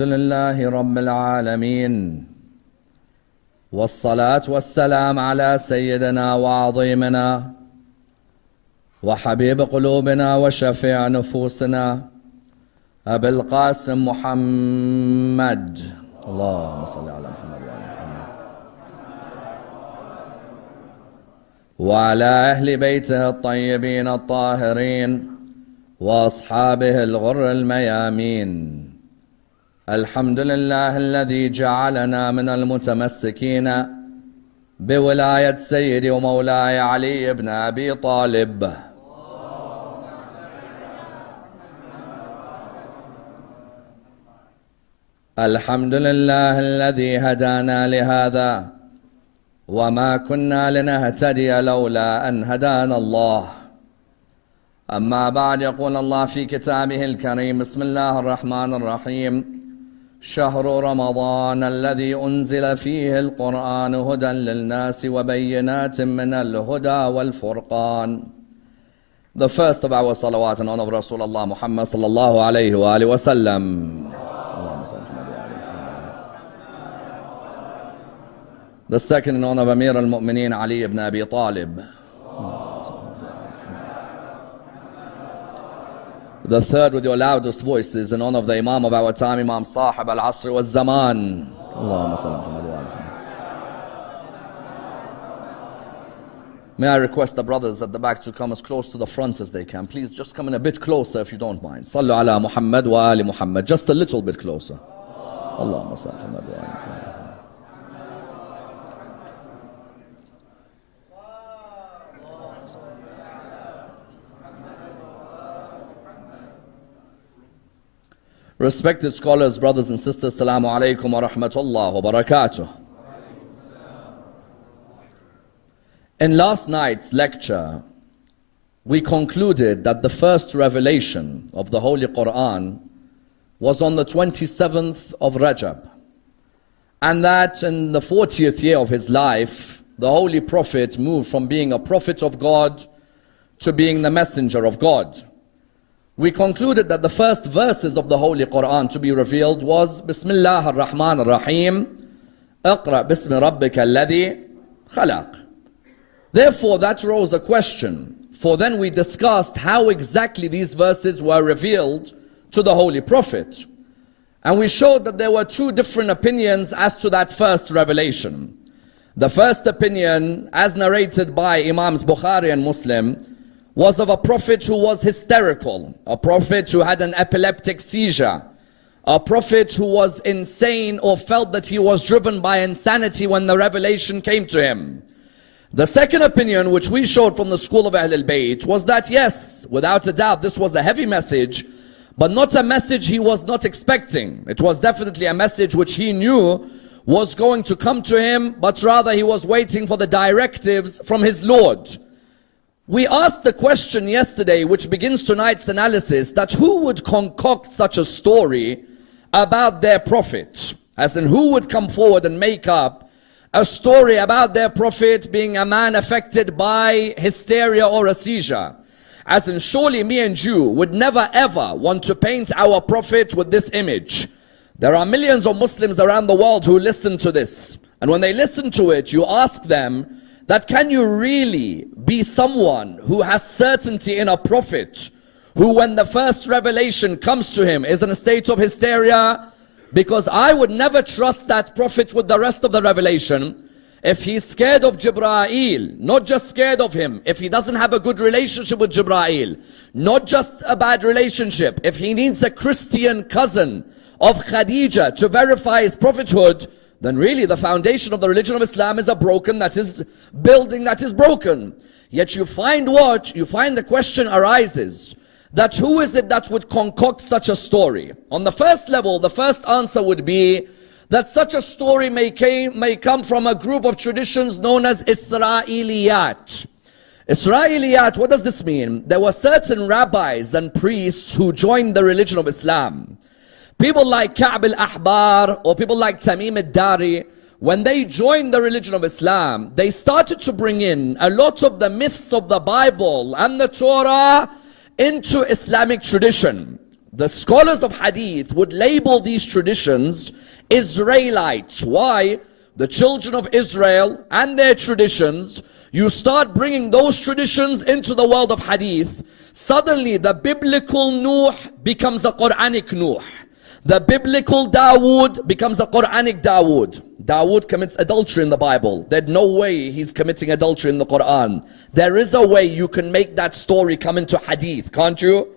الحمد لله رب العالمين والصلاة والسلام على سيدنا وعظيمنا وحبيب قلوبنا وشفيع نفوسنا أبي القاسم محمد. اللهم صل على محمد وعلى محمد وعلى أهل بيته الطيبين الطاهرين وأصحابه الغر الميامين. الحمد لله الذي جعلنا من المتمسكين بولاية سيدي ومولاي علي بن أبي طالب. الحمد لله الذي هدانا لهذا وما كنا لنهتدي لولا أن هدانا الله. أما بعد، يقول الله في كتابه الكريم: بسم الله الرحمن الرحيم. شهر رمضان الذي أنزل فيه القرآن هدى للناس وبينات من الهدى والفرقان. The first of our salawat in honor of Rasulullah Muhammad sallallahu alayhi wa alihi wa sallam. The second in honor of Amir al-Mu'mineen Ali ibn Abi Talib. The third with your loudest voices in honor of the Imam of our time, Imam Sahib al-Asr wal-Zaman. May I request the brothers at the back to come as close to the front as they can. Please just come in a bit closer if you don't mind. Sallu ala Muhammad wa ali Muhammad. Just a little bit closer. Allahumma salli ala Muhammad wa ali Muhammad. Respected scholars, brothers and sisters, Assalamu alaikum wa rahmatullah wa barakatuh. In last night's lecture, we concluded that the first revelation of the Holy Qur'an was on the 27th of Rajab, and that in the 40th year of his life, the Holy Prophet moved from being a prophet of God to being the messenger of God. We concluded that the first verses of the Holy Qur'an to be revealed was Bismillah ar-Rahman ar-Rahim, Iqra bismi rabbika alladhi khalaq. Therefore, that rose a question, for then we discussed how exactly these verses were revealed to the Holy Prophet. And we showed that there were two different opinions as to that first revelation. The first opinion, as narrated by Imams Bukhari and Muslim, was of a prophet who was hysterical, a prophet who had an epileptic seizure, a prophet who was insane or felt that he was driven by insanity when the revelation came to him. The second opinion, which we showed from the school of Ahl al-Bayt, was that yes, without a doubt, this was a heavy message, but not a message he was not expecting. It was definitely a message which he knew was going to come to him, but rather he was waiting for the directives from his Lord. We asked the question yesterday, which begins tonight's analysis, that who would concoct such a story about their prophet? As in, who would come forward and make up a story about their prophet being a man affected by hysteria or a seizure? As in, surely me and you would never ever want to paint our prophet with this image. There are millions of Muslims around the world who listen to this. And when they listen to it, you ask them, that can you really be someone who has certainty in a prophet, who when the first revelation comes to him is in a state of hysteria? Because I would never trust that prophet with the rest of the revelation. If he's scared of Jibreel, not just scared of him, if he doesn't have a good relationship with Jibreel, not just a bad relationship, if he needs a Christian cousin of Khadija to verify his prophethood, then really the foundation of the religion of Islam is a building that is broken. Yet you find what? You find the question arises, that who is it that would concoct such a story? On the first level, the first answer would be that such a story may come from a group of traditions known as Israeliyat. Israeliyat, what does this mean? There were certain rabbis and priests who joined the religion of Islam. People like Ka'b al-Ahbar or people like Tamim al-Dari, when they joined the religion of Islam, they started to bring in a lot of the myths of the Bible and the Torah into Islamic tradition. the scholars of hadith would label these traditions Israelites. Why? The children of Israel and their traditions, you start bringing those traditions into the world of hadith, suddenly the biblical Nuh becomes the Quranic Nuh. The biblical Dawood becomes the Quranic Dawood. Dawood commits adultery in the Bible. There's no way he's committing adultery in the Quran. There is a way you can make that story come into hadith, can't you?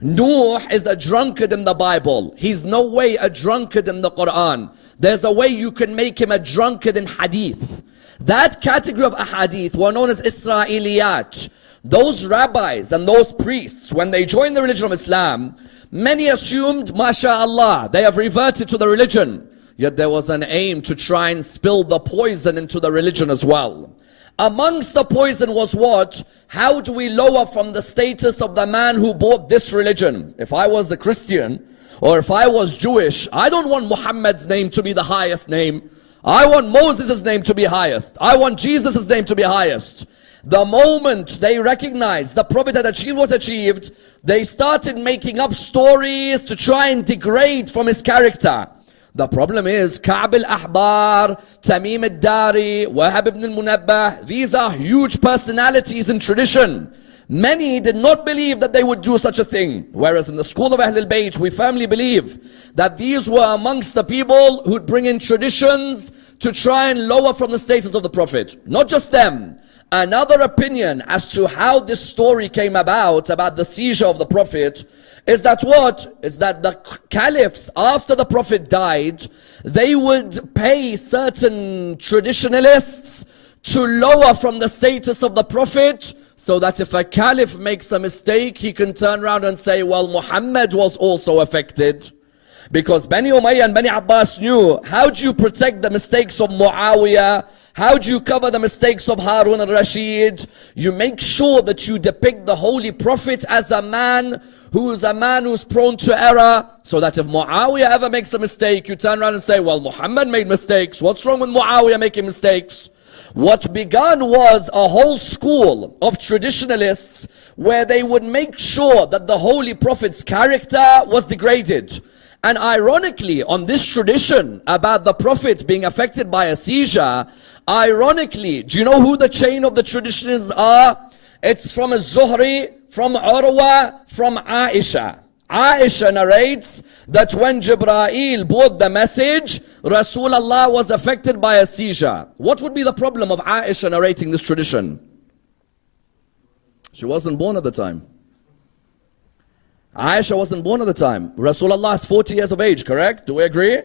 Nuh is a drunkard in the Bible. He's no way a drunkard in the Quran. There's a way you can make him a drunkard in hadith. That category of ahadith were known as Israeliyat. Those rabbis and those priests, when they joined the religion of Islam, many assumed, mashallah, they have reverted to the religion. Yet there was an aim to try and spill the poison into the religion as well. Amongst the poison was what? How do we lower from the status of the man who bought this religion? If I was a Christian, or if I was Jewish, I don't want Muhammad's name to be the highest name. I want Moses' name to be highest. I want Jesus' name to be highest. The moment they recognized the Prophet had achieved what achieved, they started making up stories to try and degrade from his character. The problem is, Ka'b al-Ahbar, Tamim al-Dari, Wahab ibn al-Munabbah, these are huge personalities in tradition. Many did not believe that they would do such a thing. Whereas in the school of Ahlul Bayt, we firmly believe that these were amongst the people who'd bring in traditions to try and lower from the status of the Prophet. Not just them. Another opinion as to how this story came about the seizure of the Prophet, is that what? Is that the caliphs, after the Prophet died, they would pay certain traditionalists to lower from the status of the Prophet, so that if a caliph makes a mistake, he can turn around and say, well, Muhammad was also affected. Because Bani Umayyah and Bani Abbas knew, how do you protect the mistakes of Muawiyah? How do you cover the mistakes of Harun al-Rashid? You make sure that you depict the Holy Prophet as a man who's prone to error, so that if Muawiyah ever makes a mistake, you turn around and say, well, Muhammad made mistakes. What's wrong with Muawiyah making mistakes? What began was a whole school of traditionalists where they would make sure that the Holy Prophet's character was degraded. And ironically, on this tradition about the Prophet being affected by a seizure, ironically, do you know who the chain of the traditions are? It's from Az-Zuhri, from Urwa, from Aisha. Aisha narrates that when Jibreel brought the message, Rasulullah was affected by a seizure. What would be the problem of Aisha narrating this tradition? She wasn't born at the time. Aisha wasn't born at the time. Rasulullah is 40 years of age, correct? Do we agree?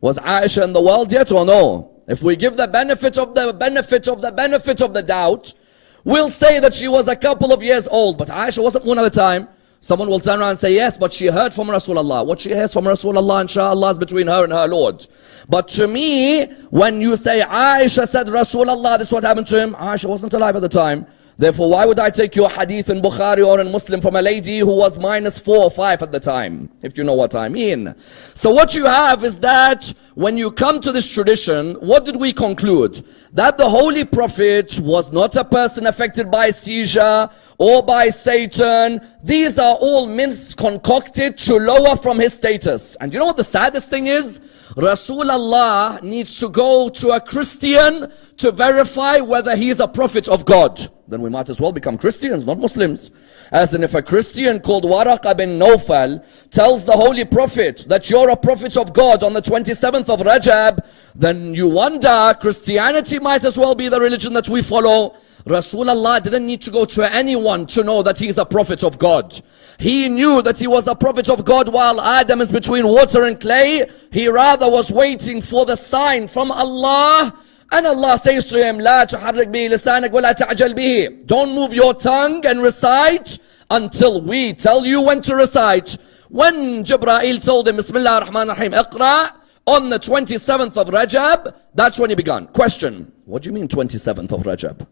Was Aisha in the world yet or no? If we give the benefit of the doubt, we'll say that she was a couple of years old, but Aisha wasn't born at the time. Someone will turn around and say, yes, but she heard from Rasulullah. What she hears from Rasulullah, inshallah, is between her and her Lord. But to me, when you say Aisha said Rasulullah, this is what happened to him, Aisha wasn't alive at the time. Therefore, why would I take your hadith in Bukhari or in Muslim from a lady who was -4 or 5 at the time? If you know what I mean. So what you have is that when you come to this tradition, what did we conclude? That the Holy Prophet was not a person affected by seizure or by Satan. These are all myths concocted to lower from his status. And you know what the saddest thing is? Rasulullah needs to go to a Christian to verify whether he is a prophet of God. Then we might as well become Christians, not Muslims. As in, if a Christian called Waraqa bin Nawfal tells the Holy Prophet that you're a prophet of God on the 27th of Rajab, then you wonder, Christianity might as well be the religion that we follow. Rasulullah didn't need to go to anyone to know that he is a prophet of God. He knew that he was a prophet of God while Adam is between water and clay. He rather was waiting for the sign from Allah. And Allah says to him, لا تحرك به لسانك ولا تعجل به. Don't move your tongue and recite until we tell you when to recite. When Jibreel told him, Bismillah ar-Rahman ar-Rahim, Iqra, on the 27th of Rajab, that's when he began. Question, what do you mean 27th of Rajab?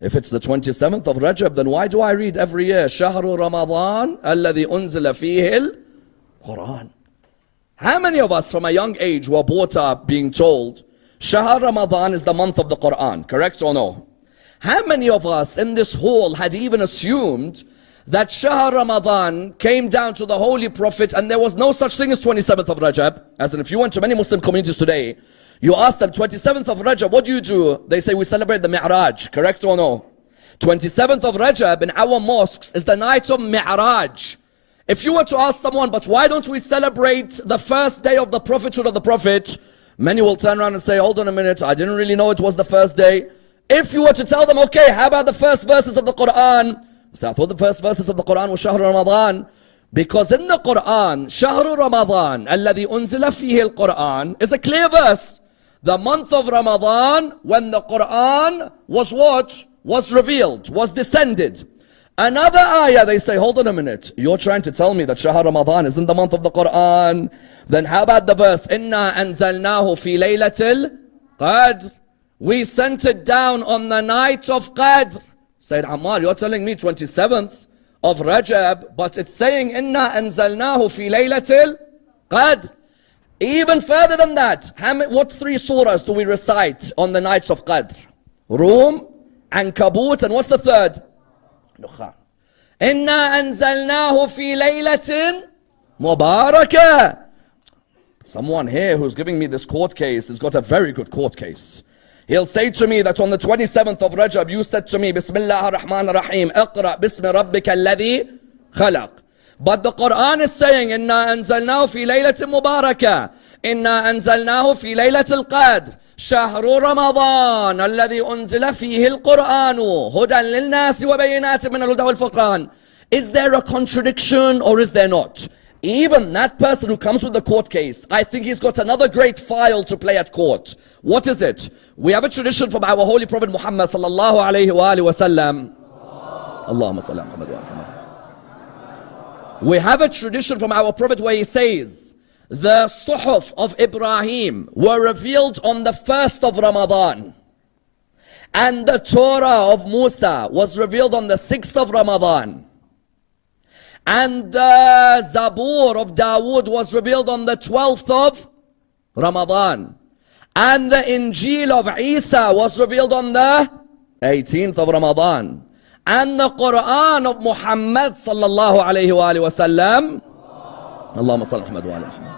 If it's the 27th of Rajab, then why do I read every year, Shahru Ramadhan, alladhi unzila fihi al-Qur'an? How many of us from a young age were brought up being told, Shahr Ramadan is the month of the Qur'an, correct or no? How many of us in this hall had even assumed that Shahr Ramadan came down to the Holy Prophet and there was no such thing as 27th of Rajab. As in, if you went to many Muslim communities today, you ask them, 27th of Rajab, what do? They say, we celebrate the Mi'raj, correct or no? 27th of Rajab in our mosques is the night of Mi'raj. If you were to ask someone, but why don't we celebrate the first day of the prophethood of the Prophet? Many will turn around and say, hold on a minute, I didn't really know it was the first day. If you were to tell them, okay, how about the first verses of the Qur'an? So I thought the first verses of the Qur'an was Shahr Ramadan. Because in the Qur'an, Shahr Ramadan, الذي أنزل فيه القرآن, is a clear verse. The month of Ramadan, when the Qur'an was what? Was revealed, was descended. Another ayah, they say, hold on a minute. You're trying to tell me that Shahr Ramadan isn't the month of the Qur'an. Then how about the verse, إِنَّا أَنزَلْنَاهُ فِي لَيْلَةِ الْقَدْرِ. We sent it down on the night of Qadr. Said Ammar, you're telling me 27th of Rajab, but it's saying إِنَّا أَنزَلْنَاهُ فِي لَيْلَةِ الْقَدْرِ. Even further than that, what 3 surahs do we recite on the nights of Qadr? Rum, Ankabut, and what's the third? Dukhan. إِنَّا أَنزَلْنَاهُ فِي لَيْلَةٍ مُبَارَكَةٍ. Someone here who's giving me this court case has got a very good court case. He'll say to me that on the 27th of Rajab, you said to me, Bismillah ar-Rahman ar-Rahim, اقرأ باسم ربك الذي خلق. But the Qur'an is saying, إِنَّا أَنزَلْنَاهُ فِي لَيْلَةٍ مُبَارَكَةٍ. إِنَّا أَنزَلْنَاهُ فِي لَيْلَةِ الْقَدْرِ. شهر رمضان الذي أنزل فيه القرآن هدى للناس وبينات من الهدى والفرقان. Is there a contradiction or is there not? Even that person who comes with the court case, I think he's got another great file to play at court. What is it? We have a tradition from our Holy Prophet Muhammad sallallahu alayhi wa sallam. Allahumma salli ala Muhammad wa Muhammad. We have a tradition from our Prophet where he says, the Suhuf of Ibrahim were revealed on the 1st of Ramadan. And the Torah of Musa was revealed on the 6th of Ramadan. And the Zabur of Dawood was revealed on the 12th of Ramadan. And the Injil of Isa was revealed on the 18th of Ramadan. And the Qur'an of Muhammad sallallahu alayhi wa sallam, Allahumma salli Muhammad wa ala Muhammad.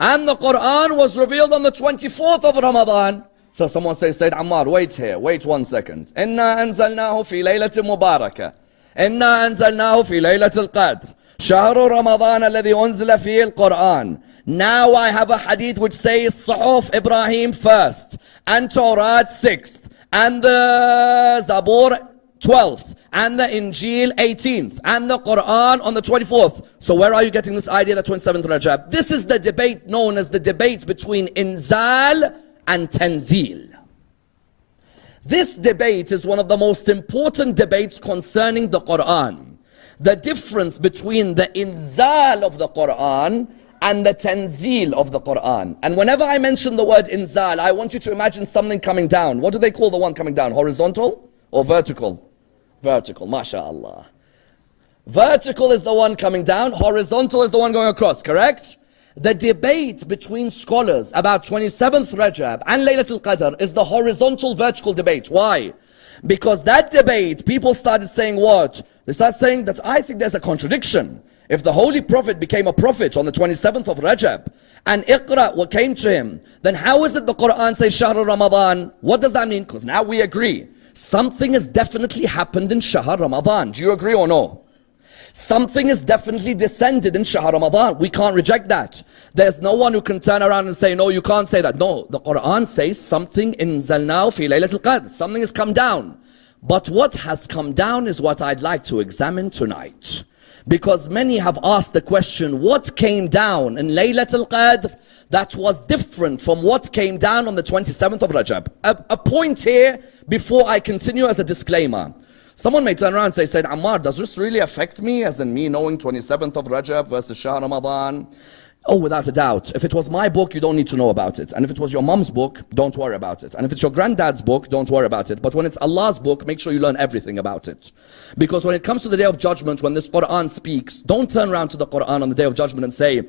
And the Qur'an was revealed on the 24th of Ramadan. So someone says, Sayyid Ammar, wait here, wait 1 second. إِنَّا أَنزَلْنَاهُ فِي لَيْلَةٍ مُبَارَكَةٍ إِنَّا أَنزَلْنَاهُ فِي لَيْلَةِ الْقَدْرِ شَهْرُ رَمَضَانَ الَّذِي أُنزِلَ فِيهِ الْقُرْآنِ. Now I have a hadith which says Suhuf Ibrahim 1st, and Torah 6th, and the Zabur 12th, and the Injil 18th, and the Qur'an on the 24th. So where are you getting this idea that 27th Rajab? This is the debate known as the debate between Inzal and Tanzil. This debate is one of the most important debates concerning the Qur'an. The difference between the Inzal of the Qur'an and the Tanzil of the Qur'an. And whenever I mention the word Inzal, I want you to imagine something coming down. What do they call the one coming down? Horizontal or vertical? Vertical, mashallah. Vertical is the one coming down, horizontal is the one going across, correct? The debate between scholars about 27th Rajab and Laylatul Qadr is the horizontal vertical debate. Why? Because that debate, people started saying what? They started saying that I think there's a contradiction. If the Holy Prophet became a prophet on the 27th of Rajab and Iqra what came to him, then how is it the Qur'an says Shahr Ramadan? What does that mean? Because now we agree. Something has definitely happened in Shahr Ramadan. Do you agree or no? Something is definitely descended in Shahr Ramadan. We can't reject that. There's no one who can turn around and say, no, you can't say that. No, the Qur'an says something in Inzalnahu fi Laylatul Qadr. Something has come down. But what has come down is what I'd like to examine tonight. Because many have asked the question, what came down in Laylatul Qadr that was different from what came down on the 27th of Rajab? A point here before I continue as a disclaimer. Someone may turn around and say, Sayyid Ammar, does this really affect me, as in me knowing 27th of Rajab versus Shahr Ramadan? Oh, without a doubt. If it was my book, you don't need to know about it. And if it was your mom's book, don't worry about it. And if it's your granddad's book, don't worry about it. But when it's Allah's book, make sure you learn everything about it. Because when it comes to the Day of Judgment, when this Qur'an speaks, don't turn around to the Qur'an on the Day of Judgment and say,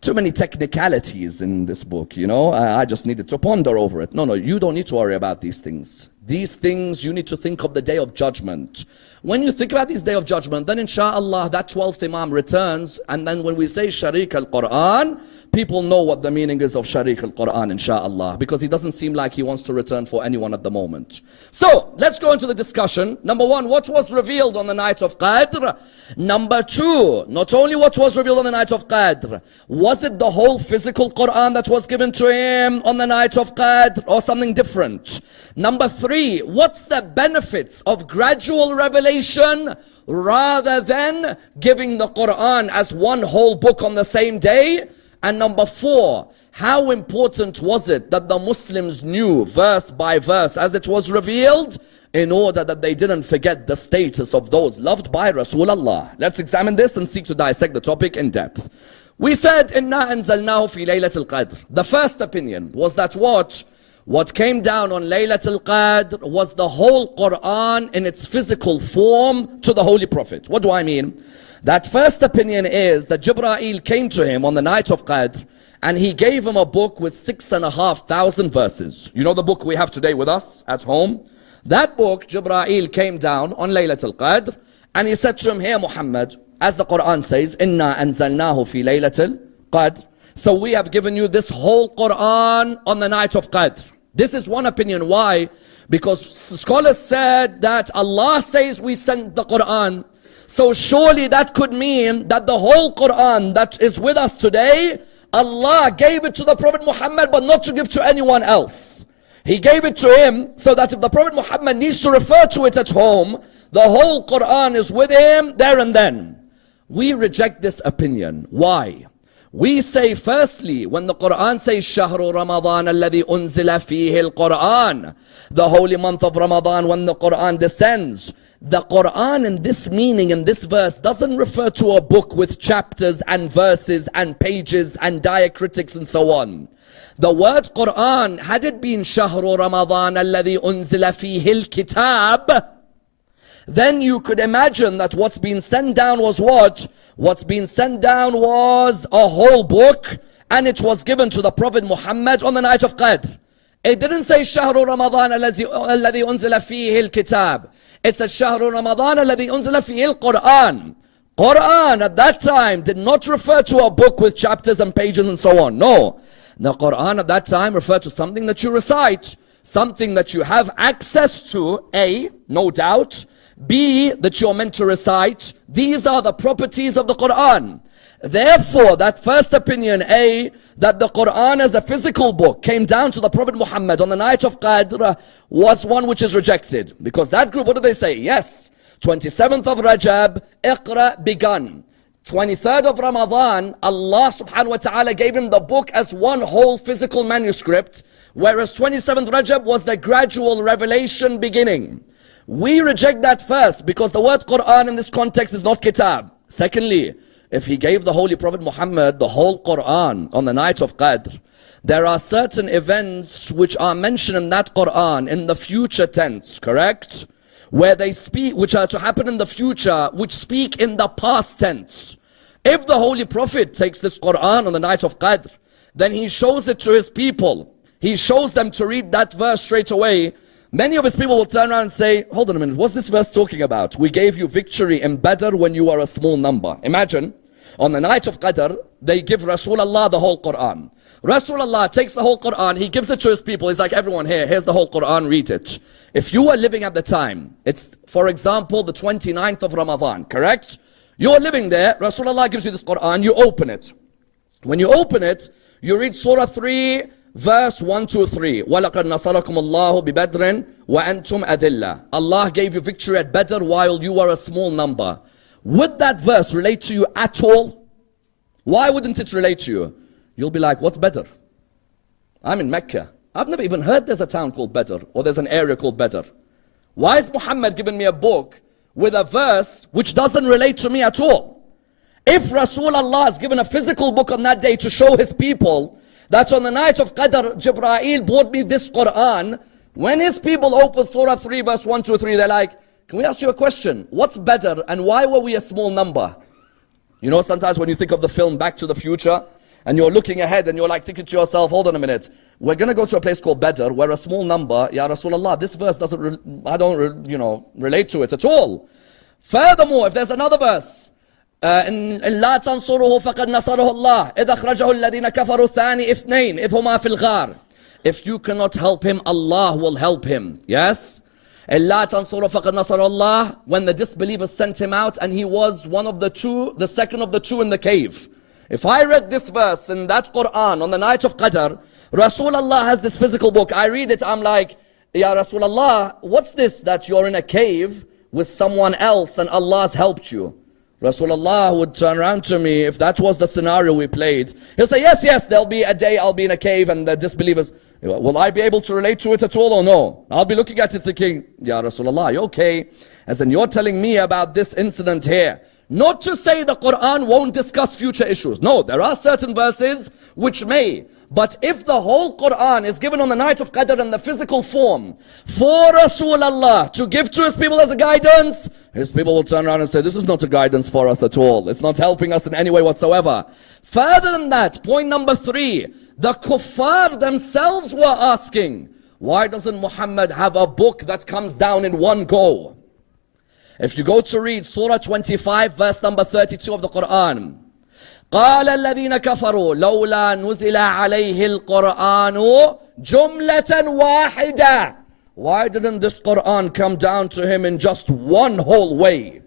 too many technicalities in this book, you know, I just needed to ponder over it. No, you don't need to worry about these things. These things, you need to think of the Day of Judgment. When you think about this Day of Judgment, then inshallah that 12th Imam returns, and then when we say Sharik al-Qur'an, people know what the meaning is of Sharik al-Qur'an, inshallah, because he doesn't seem like he wants to return for anyone at the moment. So, let's go into the discussion. Number one, what was revealed on the night of Qadr? Number two, not only what was revealed on the night of Qadr, was it the whole physical Qur'an that was given to him on the night of Qadr, or something different? Number three, what's the benefits of gradual revelation rather than giving the Qur'an as one whole book on the same day? And number four, how important was it that the Muslims knew verse by verse as it was revealed in order that they didn't forget the status of those loved by Rasulullah? Let's examine this and seek to dissect the topic in depth. We said, Inna anzalnahu fi laylatil qadr. The first opinion was that what came down on Laylatul Qadr was the whole Qur'an in its physical form to the Holy Prophet. What do I mean? That first opinion is that Jibreel came to him on the night of Qadr and he gave him a book with 6,500 verses. You know the book we have today with us at home? That book, Jibreel came down on Laylatul Qadr and he said to him, "Here Muhammad, as the Qur'an says, Inna anzalnahu fi Laylatul Qadr. So we have given you this whole Qur'an on the night of Qadr." This is one opinion. Why? Because scholars said that Allah says we sent the Qur'an. So surely that could mean that the whole Qur'an that is with us today, Allah gave it to the Prophet Muhammad but not to give to anyone else. He gave it to him so that if the Prophet Muhammad needs to refer to it at home, the whole Qur'an is with him there and then. We reject this opinion. Why? We say firstly, when the Qur'an says Shahru Ramadhan alladhi unzila fihi al-Qur'an, the holy month of Ramadan when the Qur'an descends, the Qur'an in this meaning, in this verse, doesn't refer to a book with chapters and verses and pages and diacritics and so on. The word Qur'an, had it been Shahru Ramadhan alladhi unzila fihi al-Kitab, then you could imagine that what's been sent down was what? What's been sent down was a whole book, and it was given to the Prophet Muhammad on the night of Qadr. It didn't say Shahru Ramadan alladhi unzila fihi al-Kitab. It said Shahru Ramadan alladhi unzila fihi al-Qur'an. Qur'an at that time did not refer to a book with chapters and pages and so on. No. The Qur'an at that time referred to something that you recite, something that you have access to, A, no doubt, B, that you're meant to recite. These are the properties of the Qur'an. Therefore, that first opinion, A, that the Qur'an as a physical book came down to the Prophet Muhammad on the night of Qadr, was one which is rejected. Because that group, what do they say? Yes, 27th of Rajab, Iqra begun. 23rd of Ramadan, Allah subhanahu wa ta'ala gave him the book as one whole physical manuscript, whereas 27th Rajab was the gradual revelation beginning. We reject that first because the word Qur'an in this context is not kitab. Secondly, if he gave the Holy Prophet Muhammad the whole Qur'an on the night of Qadr, there are certain events which are mentioned in that Qur'an in the future tense, correct? Where they speak, which are to happen in the future, which speak in the past tense. If the Holy Prophet takes this Qur'an on the night of Qadr, then he shows it to his people. He shows them to read that verse straight away. Many of his people will turn around and say, hold on a minute, what's this verse talking about? We gave you victory in Badr when you were a small number. Imagine, on the night of Qadr, they give Rasulullah the whole Qur'an. Rasulullah takes the whole Qur'an, he gives it to his people. He's like, everyone here, here's the whole Qur'an, read it. If you were living at the time, it's, for example, the 29th of Ramadan, correct? You're living there, Rasulullah gives you this Qur'an, you open it. When you open it, you read Surah 3, verse 1, 2, 3. وَلَقَدْ نَصَرَكُمُ اللَّهُ بِبَدْرٍ وَأَنْتُمْ أَذِلَّةٌ. Allah gave you victory at Badr while you were a small number. Would that verse relate to you at all? Why wouldn't it relate to you? You'll be like, what's Badr? I'm in Mecca. I've never even heard there's a town called Badr or there's an area called Badr. Why is Muhammad giving me a book with a verse which doesn't relate to me at all? If Rasulullah has given a physical book on that day to show his people that on the night of Qadr, Jibreel brought me this Qur'an, when his people open Surah 3 verse 1, 2, 3, they're like, can we ask you a question? What's Badr and why were we a small number? You know, sometimes when you think of the film Back to the Future, and you're looking ahead and you're like thinking to yourself, hold on a minute, we're going to go to a place called Badr where a small number, Ya Rasulullah, this verse doesn't, I don't, relate to it at all. Furthermore, if there's another verse, إن لا تنصره فقد نصره الله إذا أخرجه الذين كفروا ثاني اثنين إذ هما في الغار. If you cannot help him, Allah will help him. Yes? إلا تنصره فقد نصره الله. When the disbelievers sent him out and he was one of the two, the second of the two in the cave. If I read this verse in that Qur'an on the night of Qadr, Rasulullah has this physical book. I read it, I'm like, Ya Rasulullah, what's this that you're in a cave with someone else and Allah's helped you? Rasulullah would turn around to me, if that was the scenario we played, he'll say, yes, there'll be a day I'll be in a cave and the disbelievers, will I be able to relate to it at all or no? I'll be looking at it thinking, Ya Rasulullah, you okay? As in you're telling me about this incident here. Not to say the Qur'an won't discuss future issues. No, there are certain verses which may. But if the whole Qur'an is given on the night of Qadr in the physical form for Rasulullah to give to his people as a guidance, his people will turn around and say, this is not a guidance for us at all. It's not helping us in any way whatsoever. Further than that, point number 3, the kuffar themselves were asking, why doesn't Muhammad have a book that comes down in one go? If you go to read Surah 25, verse number 32 of the Qur'an, قال الذين كفروا لولا نزل عليه القرآن جملة واحدة. Why didn't this Qur'an come down to him in just one whole way?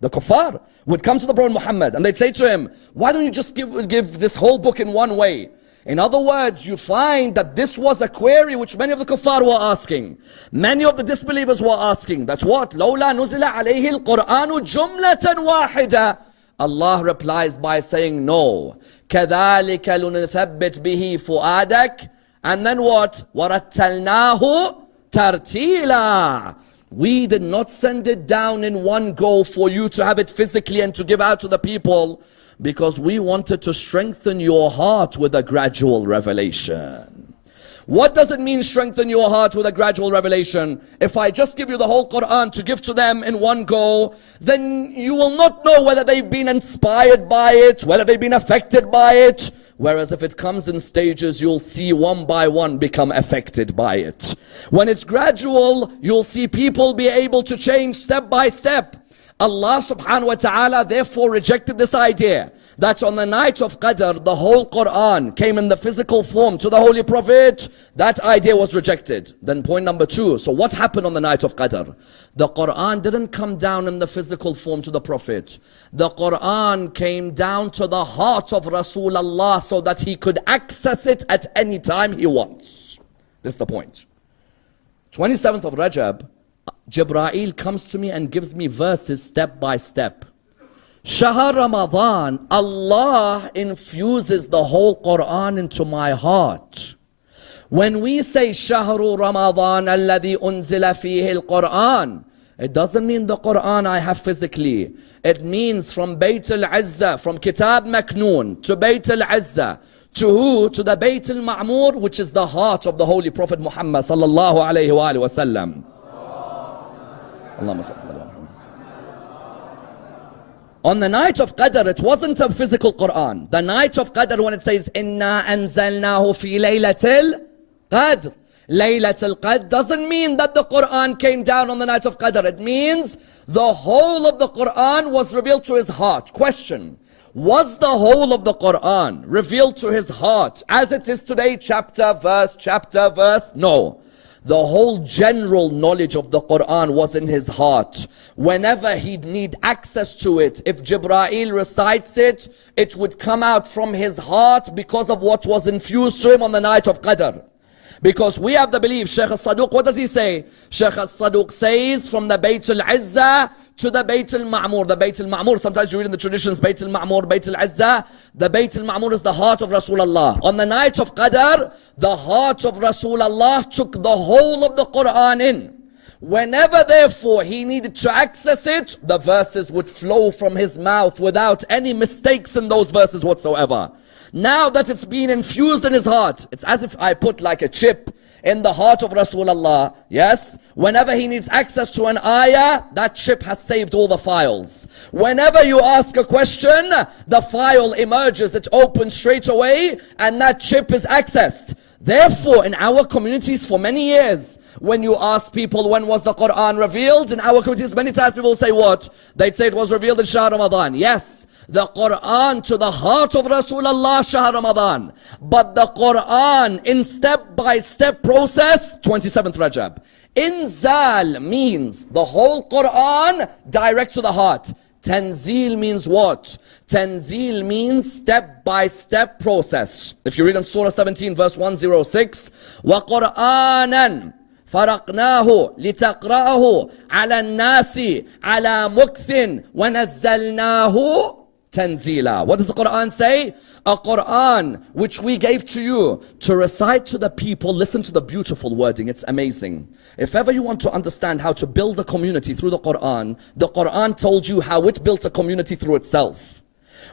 The kuffar would come to the Prophet Muhammad and they'd say to him, why don't you just give this whole book in one way? In other words, you find that this was a query which many of the kuffar were asking. Many of the disbelievers were asking. That's what? لولا نزل عليه القرآن جملة واحدة. Allah replies by saying no. كذلك لنثبت به فؤادك. And then what? وَرَتَّلْنَاهُ تَرْتِيلًا. We did not send it down in one go for you to have it physically and to give out to the people, because we wanted to strengthen your heart with a gradual revelation. What does it mean, strengthen your heart with a gradual revelation? If I just give you the whole Qur'an to give to them in one go, then you will not know whether they've been inspired by it, whether they've been affected by it. Whereas if it comes in stages, you'll see one by one become affected by it. When it's gradual, you'll see people be able to change step by step. Allah subhanahu wa ta'ala therefore rejected this idea that on the night of Qadr, the whole Qur'an came in the physical form to the Holy Prophet. That idea was rejected. Then point number 2, so what happened on the night of Qadr? The Qur'an didn't come down in the physical form to the Prophet. The Qur'an came down to the heart of Rasulullah so that he could access it at any time he wants. This is the point. 27th of Rajab, Jibreel comes to me and gives me verses step by step. Shahar Ramadan, Allah infuses the whole Qur'an into my heart. When we say Shahru Ramadan alladhi unzila fihi al-Qur'an, it doesn't mean the Qur'an I have physically. It means from Bayt al-Izzah, from Kitab Maknoon to Bayt al-Izzah. To who? To the Bayt al-Ma'mur, which is the heart of the Holy Prophet Muhammad sallallahu alayhi wa sallam. Allahumma salli ala Muhammad. On the night of Qadr, it wasn't a physical Qur'an. The night of Qadr, when it says, Inna anzalnahu fi laylatil Qadr. Laylatil Qadr doesn't mean that the Qur'an came down on the night of Qadr. It means the whole of the Qur'an was revealed to his heart. Question. Was the whole of the Qur'an revealed to his heart as it is today, chapter, verse? No. The whole general knowledge of the Qur'an was in his heart. Whenever he'd need access to it, if Jibreel recites it, it would come out from his heart because of what was infused to him on the night of Qadr. Because we have the belief, Shaykh al-Saduq, what does he say? Shaykh al-Saduq says from the Bayt al-Izzah to the Bayt al-Ma'mur. The Bayt al-Ma'mur, sometimes you read in the traditions, Bayt al-Ma'mur, Bayt al-Izzah. The Bayt al-Ma'mur is the heart of Rasulullah. On the night of Qadr, the heart of Rasulullah took the whole of the Qur'an in. Whenever therefore he needed to access it, the verses would flow from his mouth without any mistakes in those verses whatsoever. Now that it's been infused in his heart, it's as if I put like a chip in the heart of Rasulullah. Yes, whenever he needs access to an ayah, that chip has saved all the files. Whenever you ask a question, the file emerges, it opens straight away, and that chip is accessed. Therefore, in our communities for many years, when you ask people when was the Qur'an revealed, in our communities many times people say what? They'd say it was revealed in Shahr Ramadan. Yes, the Qur'an to the heart of Rasulullah, Shahr Ramadan. But the Qur'an in step-by-step process, 27th Rajab. Inzal means the whole Qur'an direct to the heart. Tanzil means what? Tanzil means step-by-step process. If you read in Surah 17 verse 106, وَقُرْآنًا فَرَقْنَاهُ لِتَقْرَأَهُ عَلَى النَّاسِ عَلَى مُكْثٍ وَنَزَّلْنَاهُ تَنزِيلًا. What does the Qur'an say? A Qur'an which we gave to you to recite to the people. Listen to the beautiful wording, it's amazing. If ever you want to understand how to build a community through the Qur'an told you how it built a community through itself.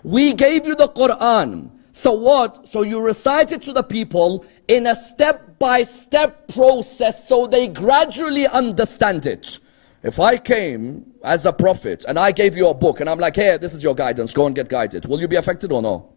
We gave you the Qur'an. So what? So you recite it to the people in a step-by-step process so they gradually understand it. If I came as a prophet and I gave you a book and I'm like, hey, this is your guidance, go and get guided. Will you be affected or no?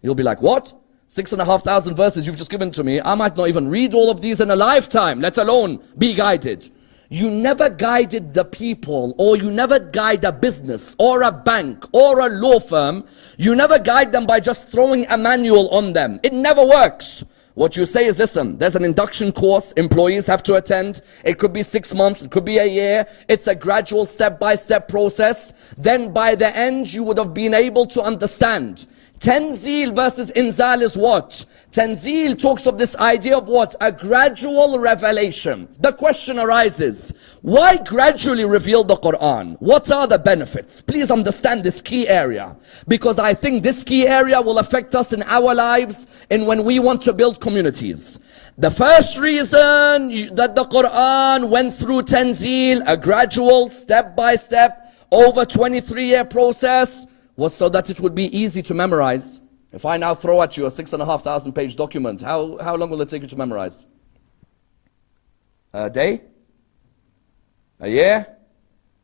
You'll be like, what? 6,500 verses you've just given to me. I might not even read all of these in a lifetime, let alone be guided. You never guided the people, or you never guide a business or a bank or a law firm. You never guide them by just throwing a manual on them. It never works. What you say is, listen, there's an induction course employees have to attend. It could be 6 months, it could be a year. It's a gradual step-by-step process. Then by the end, you would have been able to understand. Tanzil versus Inzal is what? Tanzil talks of this idea of what? A gradual revelation. The question arises, why gradually reveal the Qur'an? What are the benefits? Please understand this key area, because I think this key area will affect us in our lives and when we want to build communities. The first reason that the Qur'an went through Tanzil, a gradual, step-by-step, over 23-year process, was so that it would be easy to memorize. If I now throw at you a 6,500 page document, how long will it take you to memorize? A day? A year?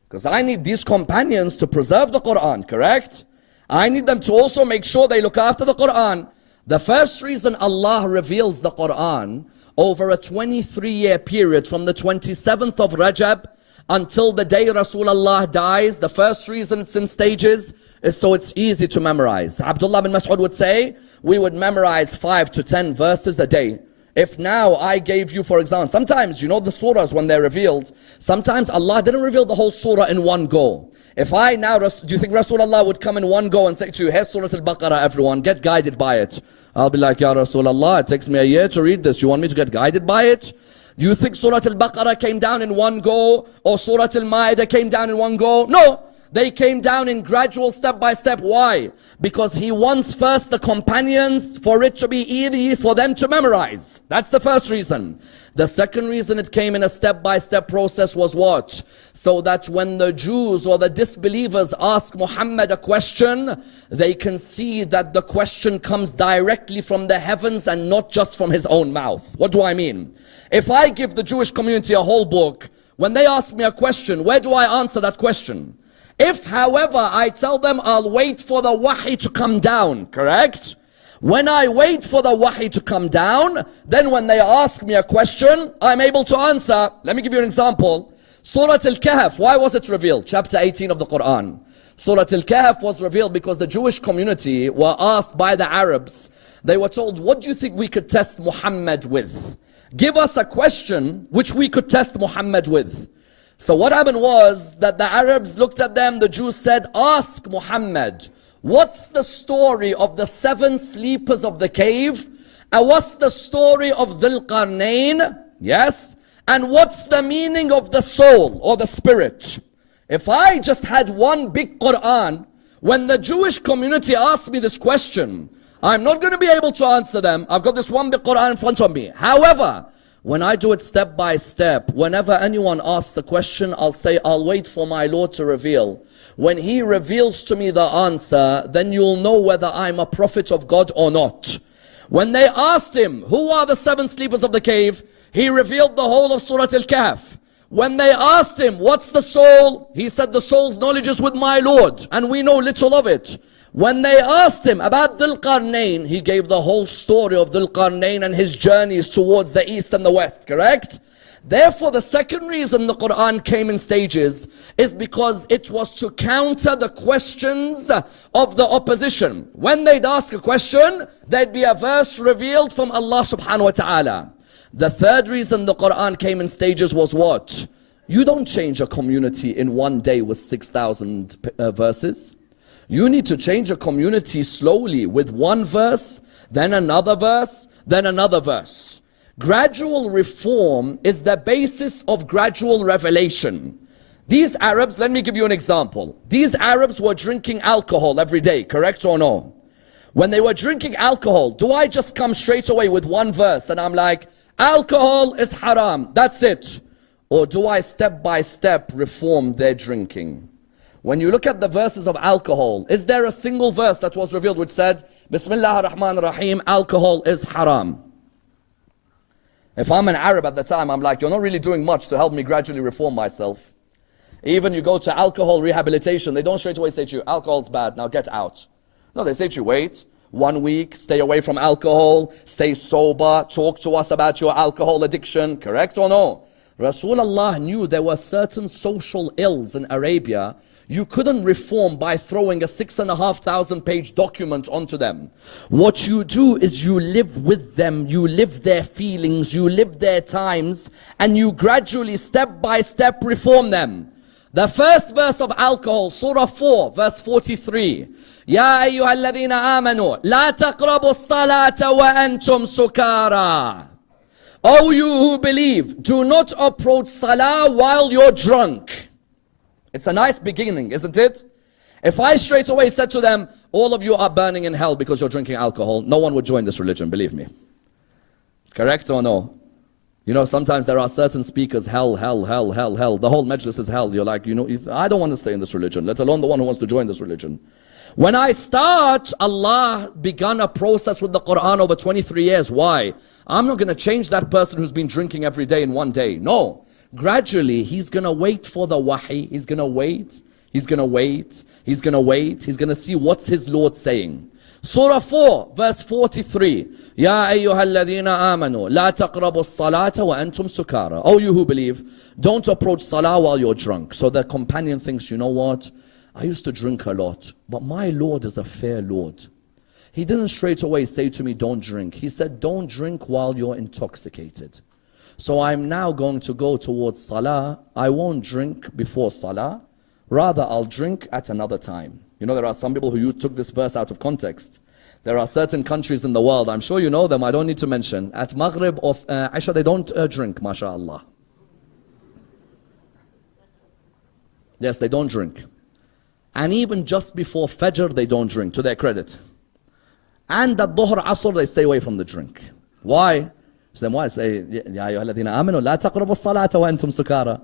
Because I need these companions to preserve the Qur'an, correct? I need them to also make sure they look after the Qur'an. The first reason Allah reveals the Qur'an over a 23-year period from the 27th of Rajab until the day Rasulullah dies, the first reason it's in stages is so it's easy to memorize. Abdullah bin Mas'ud would say, we would memorize 5 to 10 verses a day. If now I gave you, for example, sometimes, you know the surahs when they're revealed, sometimes Allah didn't reveal the whole surah in one go. If I now, do you think Rasulullah would come in one go and say to you, here's Surah Al-Baqarah, everyone, get guided by it? I'll be like, Ya Rasulullah, it takes me a year to read this. You want me to get guided by it? Do you think Surah Al-Baqarah came down in one go, or Surah Al-Ma'idah came down in one go? No. They came down in gradual step-by-step. Why? Because he wants first the companions for it to be easy for them to memorize. That's the first reason. The second reason it came in a step-by-step process was what? So that when the Jews or the disbelievers ask Muhammad a question, they can see that the question comes directly from the heavens and not just from his own mouth. What do I mean? If I give the Jewish community a whole book, when they ask me a question, where do I answer that question? If, however, I tell them I'll wait for the wahi to come down, correct? When I wait for the wahi to come down, then when they ask me a question, I'm able to answer. Let me give you an example. Surah Al-Kahf, why was it revealed? Chapter 18 of the Qur'an. Surah Al-Kahf was revealed because the Jewish community were asked by the Arabs. They were told, what do you think we could test Muhammad with? Give us a question which we could test Muhammad with. So what happened was that the Arabs looked at them, the Jews said, ask Muhammad, what's the story of the 7 sleepers of the cave? And what's the story of Dhul Qarnayn? Yes. And what's the meaning of the soul or the spirit? If I just had one big Qur'an, when the Jewish community asked me this question, I'm not going to be able to answer them. I've got this one big Qur'an in front of me. However, when I do it step by step, whenever anyone asks the question, I'll say, I'll wait for my Lord to reveal. When He reveals to me the answer, then you'll know whether I'm a prophet of God or not. When they asked him, who are the 7 sleepers of the cave? He revealed the whole of Surah Al-Kahf. When they asked him, what's the soul? He said, the soul's knowledge is with my Lord, and we know little of it. When they asked him about Dhul Qarnayn, he gave the whole story of Dhul Qarnayn and his journeys towards the east and the west, correct? Therefore, the second reason the Qur'an came in stages is because it was to counter the questions of the opposition. When they'd ask a question, there'd be a verse revealed from Allah subhanahu wa ta'ala. The third reason the Qur'an came in stages was what? You don't change a community in one day with 6,000 verses. You need to change a community slowly with one verse, then another verse, then another verse. Gradual reform is the basis of gradual revelation. These Arabs, let me give you an example. These Arabs were drinking alcohol every day, correct or no? When they were drinking alcohol, do I just come straight away with one verse and I'm like, alcohol is haram, that's it? Or do I step by step reform their drinking? When you look at the verses of alcohol, is there a single verse that was revealed which said, Bismillah ar-Rahman ar-Rahim, alcohol is haram? If I'm an Arab at the time, I'm like, you're not really doing much to help me gradually reform myself. Even you go to alcohol rehabilitation, they don't straight away say to you, alcohol's bad, now get out. No, they say to you, wait, 1 week, stay away from alcohol, stay sober, talk to us about your alcohol addiction, correct or no? Rasulullah knew there were certain social ills in Arabia you couldn't reform by throwing a 6,500 page document onto them. What you do is you live with them, you live their feelings, you live their times, and you gradually, step by step, reform them. The first verse of alcohol, Surah 4, verse 43. يا أيها الذين آمنوا لا تقربوا الصلاة وأنتم سكارى. O you who believe, do not approach salah while you're drunk. It's a nice beginning, isn't it? If I straight away said to them, all of you are burning in hell because you're drinking alcohol, no one would join this religion, believe me. Correct or no? You know, sometimes there are certain speakers, hell, hell, hell, hell, hell. The whole majlis is hell. You're like, you know, I don't want to stay in this religion, let alone the one who wants to join this religion. When I start, Allah began a process with the Qur'an over 23 years. Why? I'm not going to change that person who's been drinking every day in one day. No. Gradually, he's going to wait for the wahi. He's going to wait. He's going to wait. He's going to wait. He's going to see what's his Lord saying. Surah 4, verse 43. Ya ayyuhalladhina amanu, la taqrabu as-salata wa antum sukara. Oh, you who believe, don't approach salah while you're drunk. So the companion thinks, you know what? I used to drink a lot, but my Lord is a fair Lord. He didn't straight away say to me, don't drink. He said, don't drink while you're intoxicated. So I'm now going to go towards salah. I won't drink before salah. Rather, I'll drink at another time. You know, there are some people who took this verse out of context. There are certain countries in the world, I'm sure you know them, I don't need to mention. At Maghrib of Isha, they don't drink, mashallah. Yes, they don't drink. And even just before Fajr, they don't drink, to their credit. And at Dhuhr, Asr, they stay away from the drink. Why? So then why say, Ya ayyuhalladhina amanu, la taqrabu as-salata wa antum sukara.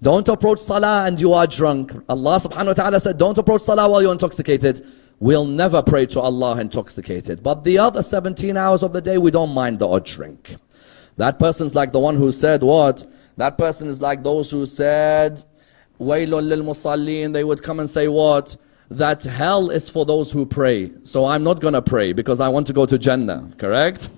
Don't approach salah and you are drunk. Allah subhanahu wa ta'ala said, don't approach salah while you're intoxicated. We'll never pray to Allah intoxicated. But the other 17 hours of the day, we don't mind the odd drink. That person's like the one who said what? That person is like those who said, Waylun lil musallin. They would come and say what? That hell is for those who pray. So I'm not going to pray because I want to go to Jannah. Correct?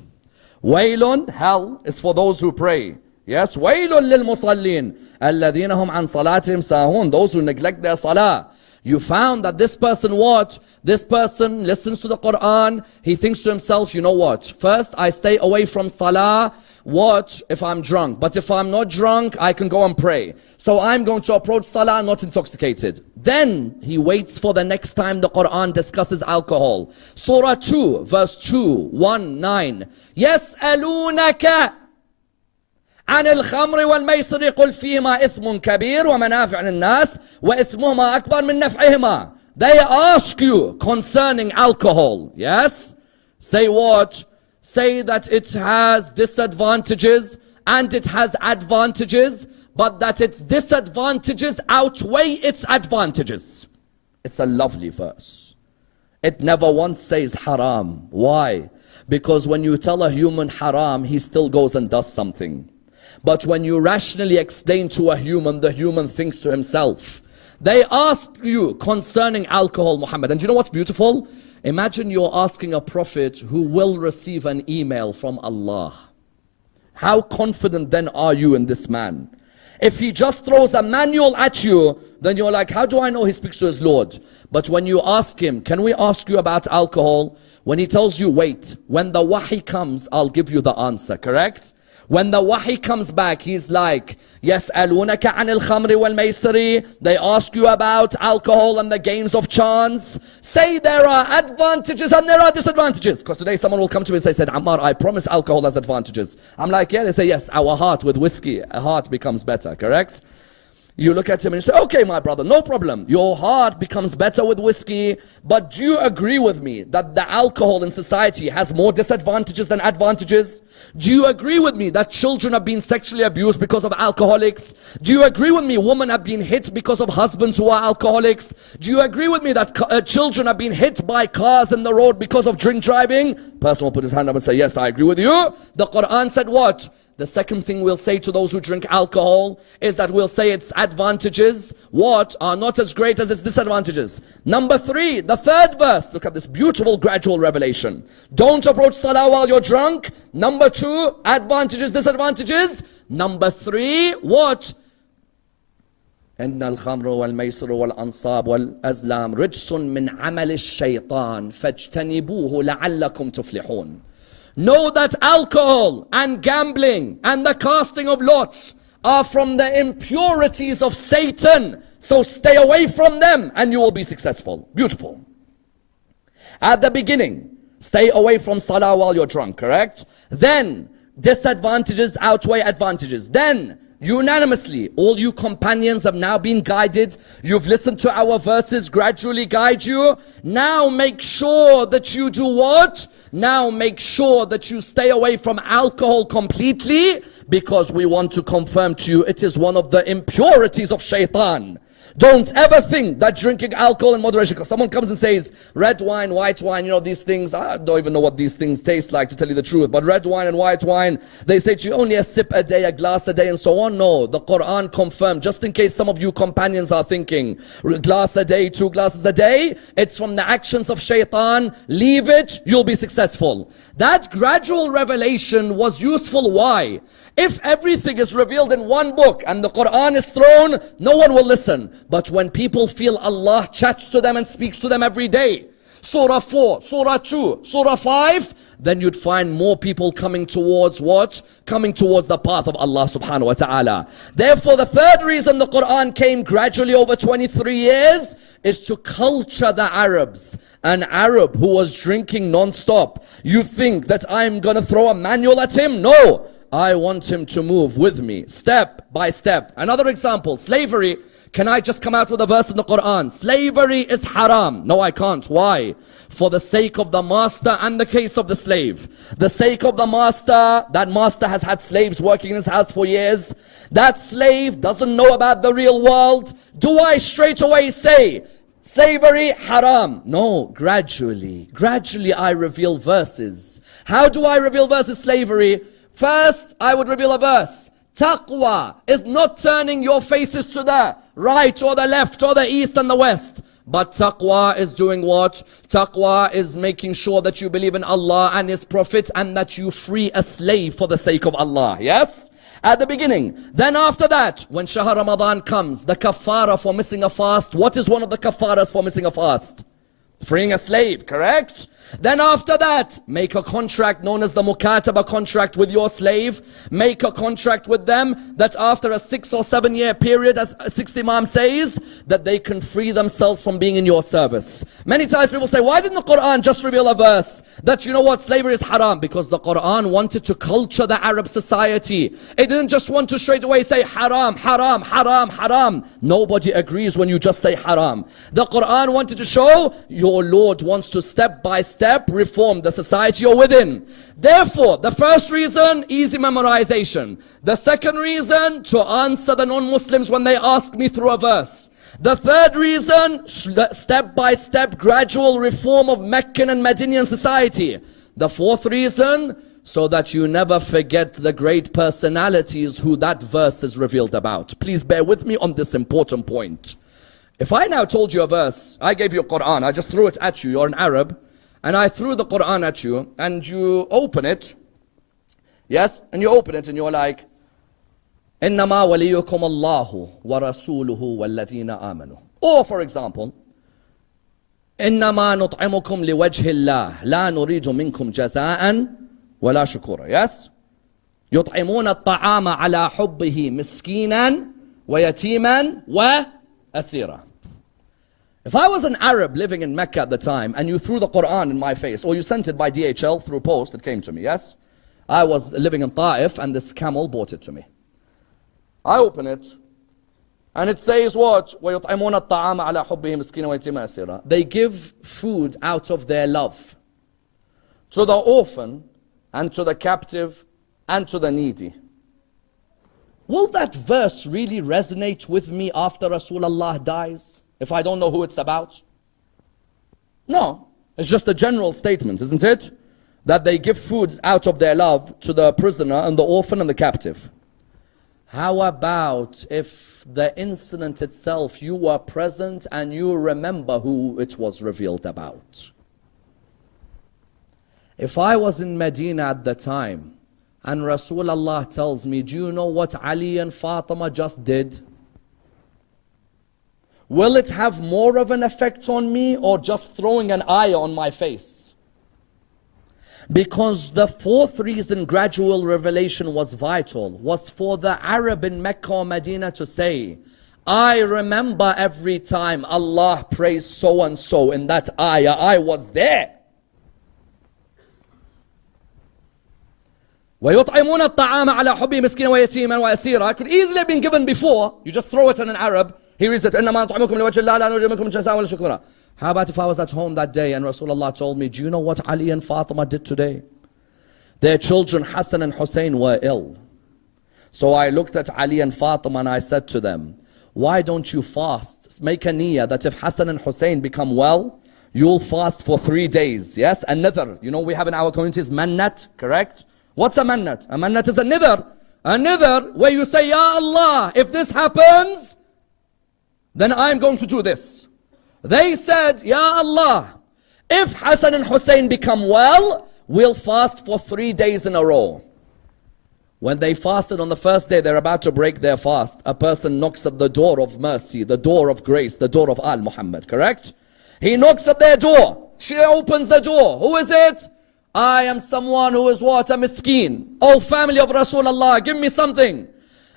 Waylun, hell, is for those who pray. Yes, waylun lil musallin alladhina hum an salatihim sahun, those who neglect their salah. You found that this person what? This person listens to the Qur'an, he thinks to himself, you know what? First, I stay away from salah. What if I'm drunk? But if I'm not drunk, I can go and pray. So I'm going to approach salah not intoxicated. Then he waits for the next time the Qur'an discusses alcohol. Surah 2, verse 219. يَسْأَلُونَكَ عن الخمر والميسر قل فيهما إثم كبير ومنافع للناس وإثمهما أكبر من نفعهما. They ask you concerning alcohol. Yes? Say what? Say that it has disadvantages and it has advantages, but that its disadvantages outweigh its advantages. It's a lovely verse. It never once says haram. Why? Because when you tell a human haram, he still goes and does something. But when you rationally explain to a human, the human thinks to himself. They ask you concerning alcohol, Muhammad. And you know what's beautiful? Imagine you're asking a prophet who will receive an email from Allah. How confident then are you in this man? If he just throws a manual at you, then you're like, how do I know he speaks to his Lord? But when you ask him, can we ask you about alcohol? When he tells you, wait, when the wahi comes, I'll give you the answer, correct? When the wahi comes back, he's like, يَسْأَلُونَكَ عَنِ الْخَمْرِ وَالْمَيْسِرِ. They ask you about alcohol and the games of chance. Say there are advantages and there are disadvantages. Because today someone will come to me and say, Ammar, I promise alcohol has advantages. I'm like, yeah, they say, yes, our heart with whiskey, a heart becomes better, correct? You look at him and you say, okay, my brother, no problem. Your heart becomes better with whiskey. But do you agree with me that the alcohol in society has more disadvantages than advantages? Do you agree with me that children have been sexually abused because of alcoholics? Do you agree with me women have been hit because of husbands who are alcoholics? Do you agree with me that children have been hit by cars in the road because of drink driving? Person will put his hand up and say, yes, I agree with you. The Qur'an said what? The second thing we'll say to those who drink alcohol is that we'll say its advantages, what, are not as great as its disadvantages. Number 3, the third verse. Look at this beautiful gradual revelation. Don't approach salah while you're drunk. Number 2, advantages, disadvantages. Number 3, what? إن الخمر والميسر والأنصاب والأزلام رجس من عمل الشيطان فاجتنبوه لعلكم تفلحون. Know that alcohol and gambling and the casting of lots are from the impurities of Satan. So stay away from them and you will be successful. Beautiful. At the beginning, stay away from salah while you're drunk, correct? Then, disadvantages outweigh advantages. Then, unanimously, all you companions have now been guided. You've listened to our verses gradually guide you. Now make sure that you do what? Now make sure that you stay away from alcohol completely, because we want to confirm to you it is one of the impurities of shaitan. Don't ever think that drinking alcohol in moderation, because someone comes and says, red wine, white wine, you know, these things, I don't even know what these things taste like, to tell you the truth, but red wine and white wine, they say to you only a sip a day, a glass a day, and so on. No, the Qur'an confirmed, just in case some of you companions are thinking, a glass a day, 2 glasses a day, it's from the actions of shaitan. Leave it, you'll be successful. That gradual revelation was useful. Why? If everything is revealed in one book and the Qur'an is thrown, no one will listen. But when people feel Allah chats to them and speaks to them every day, Surah 4, Surah 2, Surah 5, then you'd find more people coming towards what? Coming towards the path of Allah subhanahu wa ta'ala. Therefore, the third reason the Qur'an came gradually over 23 years is to culture the Arabs. An Arab who was drinking non-stop. You think that I'm going to throw a manual at him? No. I want him to move with me, step by step. Another example, slavery. Can I just come out with a verse in the Qur'an? Slavery is haram. No, I can't. Why? For the sake of the master and the case of the slave. The sake of the master, that master has had slaves working in his house for years. That slave doesn't know about the real world. Do I straight away say, slavery, haram? No, gradually. Gradually I reveal verses. How do I reveal verses, slavery? First, I would reveal a verse. Taqwa is not turning your faces to the right or the left or the east and the west. But taqwa is doing what? Taqwa is making sure that you believe in Allah and His Prophet and that you free a slave for the sake of Allah. Yes? At the beginning. Then after that, when Shahr Ramadan comes, the kafara for missing a fast. What is one of the kafaras for missing a fast? Freeing a slave, correct? Then after that, make a contract known as the Mukataba contract with your slave. Make a contract with them that after a 6 or 7 year period, as 6th Imam says, that they can free themselves from being in your service. Many times people say, why didn't the Qur'an just reveal a verse that, you know what, slavery is haram? Because the Qur'an wanted to culture the Arab society. It didn't just want to straight away say haram, haram, haram, haram. Nobody agrees when you just say haram. The Qur'an wanted to show your Lord wants to step by step reform the society you're within. Therefore, the first reason, easy memorization. The second reason, to answer the non-Muslims when they ask me through a verse. The third reason, step by step gradual reform of Meccan and Medinian society. The fourth reason, so that you never forget the great personalities who that verse is revealed about. Please bear with me on this important point. If I now told you a verse, I gave you a Qur'an, I just threw it at you, you're an Arab, and I threw the Qur'an at you, and you open it, yes, and you open it and you're like, إِنَّمَا وَلِيُّكُمُ اللَّهُ وَرَسُولُهُ وَالَّذِينَ آمَنُوا. Or for example, إِنَّمَا نُطْعِمُكُمْ لِوَجْهِ اللَّهِ لَا نُرِيدُ مِنْكُمْ جَزَاءً وَلَا شُكُورًا. Yes? يُطْعِمُونَ الطَّعَامَ عَلَى حُبِّهِ مِسْكِينًا وَيَتِيمًا وَأَسِيرًا. If I was an Arab living in Mecca at the time and you threw the Qur'an in my face, or you sent it by DHL through post, it came to me, yes? I was living in Ta'if and this camel brought it to me. I open it and it says what? وَيُطْعِمُونَ الطَّعَامَ عَلَى حُبِّهِ مِسْكِينًا وَيَتِيمًا وَأَسِيرًا. They give food out of their love to the orphan and to the captive and to the needy. Will that verse really resonate with me after Rasulullah dies? If I don't know who it's about? No, it's just a general statement, isn't it? That they give food out of their love to the prisoner and the orphan and the captive. How about if the incident itself, you were present and you remember who it was revealed about? If I was in Medina at the time and Rasulullah tells me, do you know what Ali and Fatima just did? Will it have more of an effect on me or just throwing an ayah on my face? Because the fourth reason gradual revelation was vital was for the Arab in Mecca or Medina to say, I remember every time Allah praised so and so in that ayah, I was there. وَيُطْعِمُونَ الطَّعَامَ عَلَى حُبِّهِ مِسْكِينًا وَيَتِيمًا وَأَسِيرًا. It could easily have been given before. You just throw it in an Arab. He reads it. إِنَّمَا نُطْعِمُكُمْ لِوَجْهِ اللَّهِ لَا نُرِيدُ مِنكُمْ جَزَاءً وَلَا شُكُورًا. How about if I was at home that day and Rasulullah told me, do you know what Ali and Fatima did today? Their children Hassan and Hussein were ill. So I looked at Ali and Fatima and I said to them, why don't you fast? Make a niyyah that if Hassan and Hussein become well, you'll fast for 3 days. Yes, a nidhr. You know we have in our communities mannat, correct? What's a mannat? A mannat is a nidhr. A nidhr where you say, Ya Allah, if this happens, then I'm going to do this. They said, Ya Allah, if Hassan and Hussein become well, we'll fast for 3 days in a row. When they fasted on the first day, they're about to break their fast. A person knocks at the door of mercy, the door of grace, the door of Al-Muhammad, correct? He knocks at their door. She opens the door. Who is it? I am someone who is what? A miskeen. Oh, family of Rasulullah, give me something.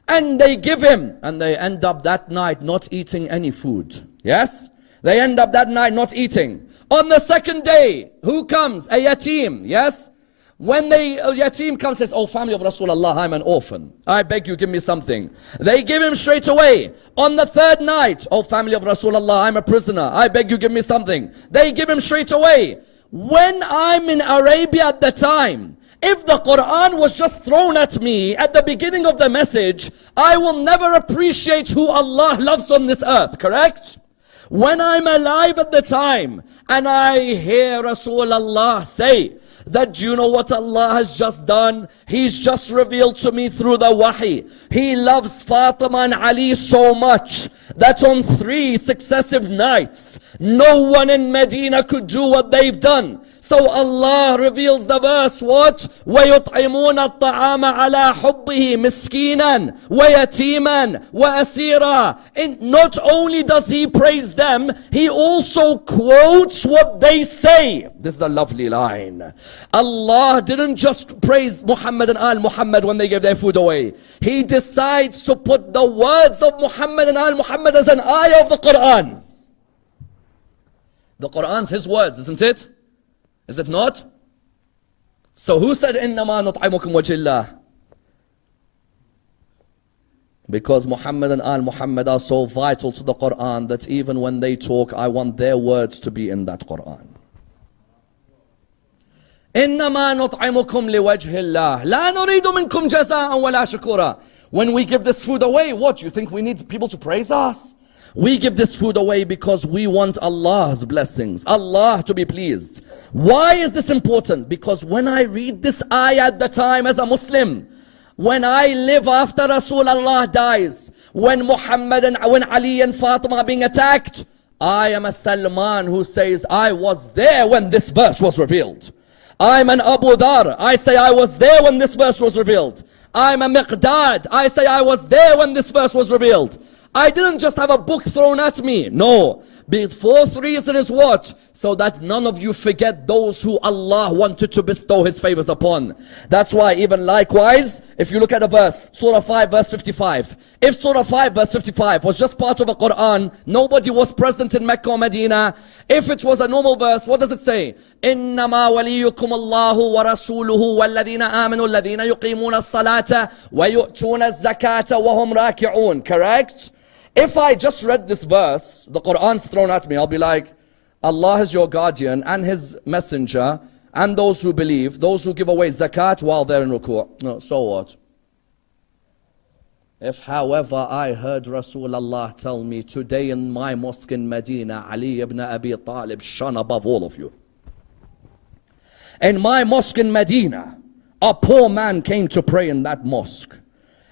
And they give him. And they end up that night not eating any food. Yes? They end up that night not eating. On the second day, who comes? A yatim. Yes? When a yatim comes and says, oh, family of Rasulullah, I'm an orphan. I beg you, give me something. They give him straight away. On the third night, oh, family of Rasulullah, I'm a prisoner. I beg you, give me something. They give him straight away. When I'm in Arabia at the time, if the Qur'an was just thrown at me at the beginning of the message, I will never appreciate who Allah loves on this earth, correct? When I'm alive at the time and I hear Rasulullah say that, you know what Allah has just done? He's just revealed to me through the wahi. He loves Fatima and Ali so much that on 3 successive nights, no one in Medina could do what they've done. So Allah reveals the verse, what? وَيُطْعِمُونَ الطَّعَامَ عَلَى حُبِّهِ مِسْكِينًا وَيَتِيمًا وَأَسِيرًا. And not only does He praise them, He also quotes what they say. This is a lovely line. Allah didn't just praise Muhammad and Al-Muhammad when they gave their food away. He decides to put the words of Muhammad and Al-Muhammad as an ayah of the Qur'an. The Qur'an's His words, isn't it? Is it not? So who said إِنَّمَا نُطْعِمُكُمْ وَجْهِ اللَّهِ? Because Muhammad and Al-Muhammad are so vital to the Qur'an that even when they talk, I want their words to be in that Qur'an. إِنَّمَا نُطْعِمُكُمْ لِوَجْهِ اللَّهِ لَا نُرِيدُ مِنْكُمْ جَزَاءً وَلَا شُكُورًا. When we give this food away, what? You think we need people to praise us? We give this food away because we want Allah's blessings, Allah to be pleased. Why is this important? Because when I read this ayah at the time as a Muslim, when I live after Rasulullah dies, when Muhammad and when Ali and Fatima are being attacked, I am a Salman who says, I was there when this verse was revealed. I'm an Abu Dar. I say I was there when this verse was revealed. I'm a Miqdad. I say I was there when this verse was revealed. I didn't just have a book thrown at me. No. The fourth reason is what? So that none of you forget those who Allah wanted to bestow His favors upon. That's why even likewise, if you look at a verse, Surah 5 verse 55. If Surah 5 verse 55 was just part of a Qur'an, nobody was present in Mecca or Medina. If it was a normal verse, what does it say? إنما وليكم الله ورسوله والذين آمنوا الذين يقيمون الصلاة ويؤتون الزكاة وهم راكعون. Correct? If I just read this verse, the Qur'an's thrown at me, I'll be like, Allah is your guardian and His messenger and those who believe, those who give away zakat while they're in ruku'. No, so what? If however I heard Rasulullah tell me today in my mosque in Medina, Ali ibn Abi Talib shone above all of you. In my mosque in Medina, a poor man came to pray in that mosque.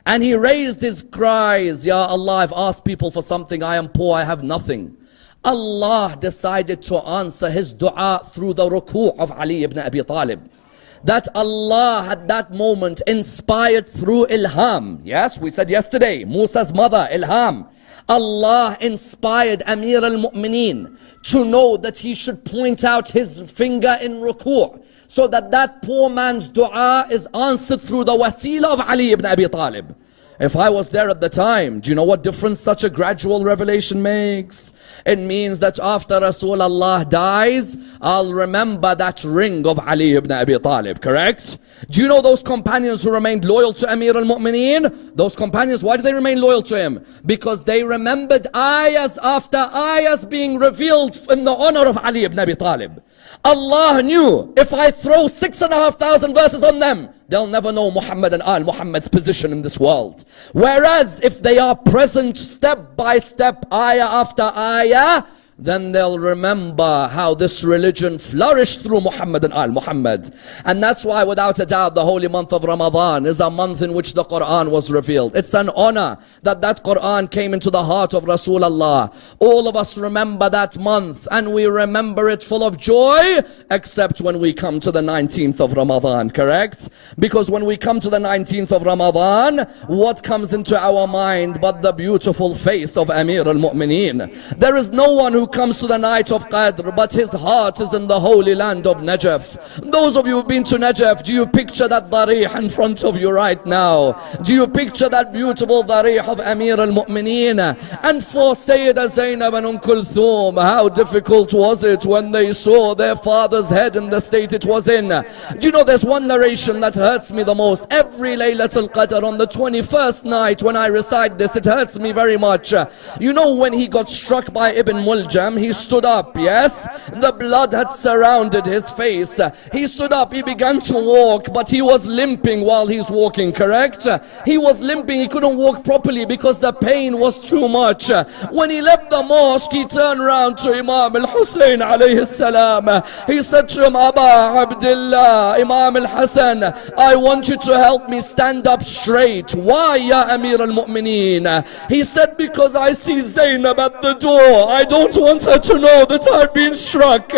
And he raised his cries, Ya Allah, I've asked people for something, I am poor, I have nothing. Allah decided to answer his dua through the ruku' of Ali ibn Abi Talib. That Allah at that moment inspired through ilham. Yes, we said yesterday, Musa's mother, ilham. Allah inspired Amir al-Mu'mineen to know that he should point out his finger in ruku', so that that poor man's dua is answered through the wasila of Ali ibn Abi Talib. If I was there at the time, do you know what difference such a gradual revelation makes? It means that after Rasulullah dies, I'll remember that ring of Ali ibn Abi Talib, correct? Do you know those companions who remained loyal to Amir al-Mu'mineen? Those companions, why did they remain loyal to him? Because they remembered ayahs after ayahs being revealed in the honor of Ali ibn Abi Talib. Allah knew if I throw 6,500 verses on them, they'll never know Muhammad and Al Muhammad's position in this world. Whereas if they are present step by step, ayah after ayah, then they'll remember how this religion flourished through Muhammad and Al Muhammad. And that's why without a doubt the holy month of Ramadan is a month in which the Qur'an was revealed. It's an honor that that Qur'an came into the heart of Rasulullah. All of us remember that month and we remember it full of joy, except when we come to the 19th of Ramadan, correct? Because when we come to the 19th of Ramadan, what comes into our mind but the beautiful face of Amir al-Mu'mineen? There is no one who comes to the night of Qadr, but his heart is in the holy land of Najaf. Those of you who've been to Najaf, do you picture that darih in front of you right now? Do you picture that beautiful darih of Amir al-Mu'mineen? And for Sayyida Zainab and Kulthum, how difficult was it when they saw their father's head in the state it was in? Do you know there's one narration that hurts me the most? Every Laylatul Qadr on the 21st night when I recite this, it hurts me very much. You know when he got struck by Ibn Muljam, he stood up, yes? The blood had surrounded his face. He stood up, he began to walk, but he was limping while he's walking, correct? He was limping, he couldn't walk properly because the pain was too much. When he left the mosque, he turned around to Imam al-Hussein alayhi salam. He said to him, Aba Abdullah, Imam al-Hassan, I want you to help me stand up straight. Why, Ya Amir al-Mu'mineen? He said, because I see Zainab at the door. I don't want her to know that I've been struck.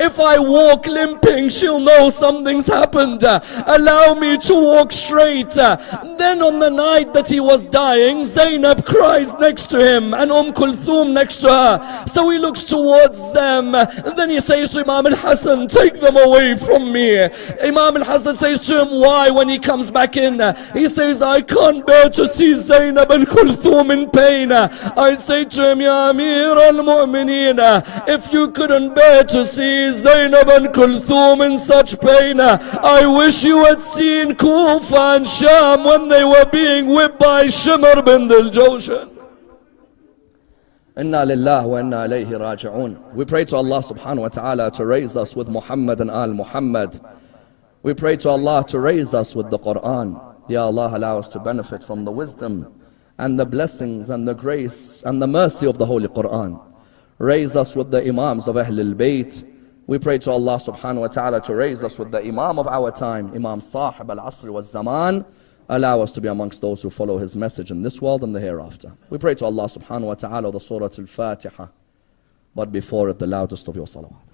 If I walk limping, she'll know something's happened. Allow me to walk straight. Then on the night that he was dying, Zainab cries next to him and Kulthum next to her. So he looks towards them. And then he says to Imam al-Hassan, take them away from me. Imam al-Hassan says to him, why? When he comes back in, he says, I can't bear to see Zainab and Kulthum in pain. I say to him, Ya Amir al-Mu'mineen, if you couldn't bear to see Zainab and Kulthum in such pain, I wish you had seen Kufa and Sham when they were being whipped by Shimr bin al-Jawshan. Inna lillahi wa inna ilayhi raji'un. We pray to Allah subhanahu wa ta'ala to raise us with Muhammad and Al Muhammad. We pray to Allah to raise us with the Qur'an. Ya Allah, allow us to benefit from the wisdom and the blessings and the grace and the mercy of the Holy Qur'an. Raise us with the Imams of Ahlul Bayt. We pray to Allah subhanahu wa ta'ala to raise us with the Imam of our time, Imam Sahib al-Asr wal-Zaman. Allow us to be amongst those who follow his message in this world and the hereafter. We pray to Allah subhanahu wa ta'ala the Surah Al-Fatiha, but before it the loudest of your salawat.